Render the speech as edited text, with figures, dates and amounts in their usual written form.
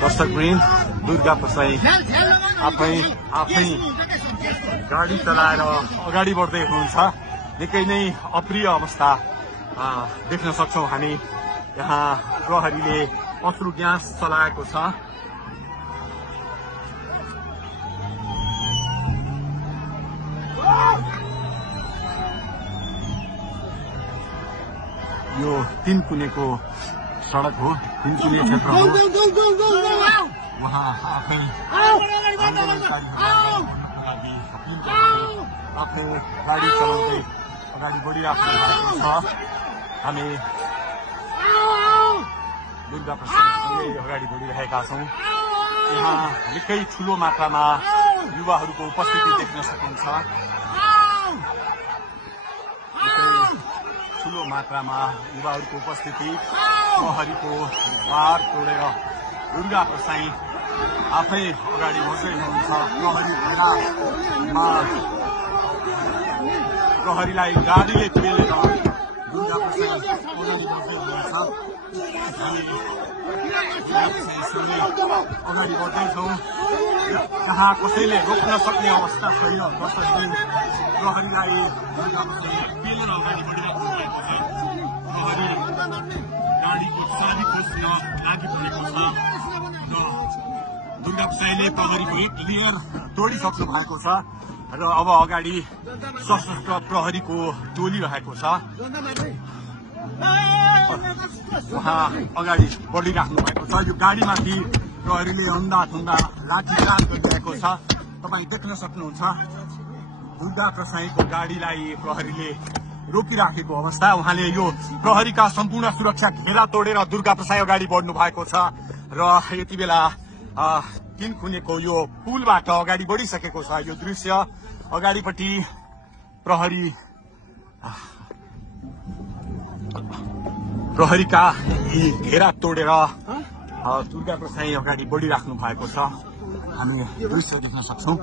दर्शकवृन्द दुर्गा प्रसाई आफै गाडी चलाएर अगाडि बढ्दै हुनुहुन्छ। निकै नै अप्रिय अवस्था देख्न सक्छौं हामी। यहाँ प्रहरीले अश्रु ग्यास चलाएको छ। यो तीनकुनेको सडक हो, तीनकुने क्षेत्र हो। उहाँ आफै आफै गाडी चलाउँदै अगाडि बढिराख्नु भएको छ। हामी दुर्गा प्रसादसँगै अगाडि बढिरहेका छौं। यहाँ निकै ठूलो मात्रामा युवाहरूको उपस्थिति देख्न सकिन्छ। ठूलो मात्रामा युवाहरूको उपस्थिति, प्रहरीको बार तोडेर दुर्गा प्रसाई आफै अगाडि बढ्दै हुनुहुन्छ। प्रहरीलाई गाडीले पेलेर दुर्गा प्रसाई अगाडि बढ्दै हुनुहुन्छ। अगाडि बढ्दैछौँ। जहाँ कसैले रोक्न सक्ने अवस्था छैन। दर्शकवृन्द प्रहरीलाई दुर्गा प्रसाईले पेलेर अगाडि बढिरहेको भएको छ। प्रहरी गाडीको चाबी खोज्न लागिपरेको छ। दुर्गा प्रसाईले प्रहरीको एक लेयर तोडिसक्नु भएको छ र अब अगाडि सशस्त्र प्रहरीको टोली रहेको छ। उहाँ अगाडि बढिराख्नु भएको छ। यो गाडीमाथि प्रहरीले अन्धाधुन्दा लाठीचार्ज गरिरहेको छ। तपाईँ देख्न सक्नुहुन्छ दुर्गा प्रसाईको गाडीलाई प्रहरीले रोकिराखेको अवस्था। उहाँले यो प्रहरीका सम्पूर्ण सुरक्षा घेरा तोडेर दुर्गा प्रसाई अगाडि बढ्नु भएको छ र यति बेला तीनकुनेको यो पुलबाट अगाडि बढिसकेको छ। यो दृश्य अगाडिपट्टि प्रहरीका यी घेरा तोडेर दुर्गा प्रसाई अगाडि बढिराख्नु भएको छ। हामी दृश्य देख्न सक्छौं।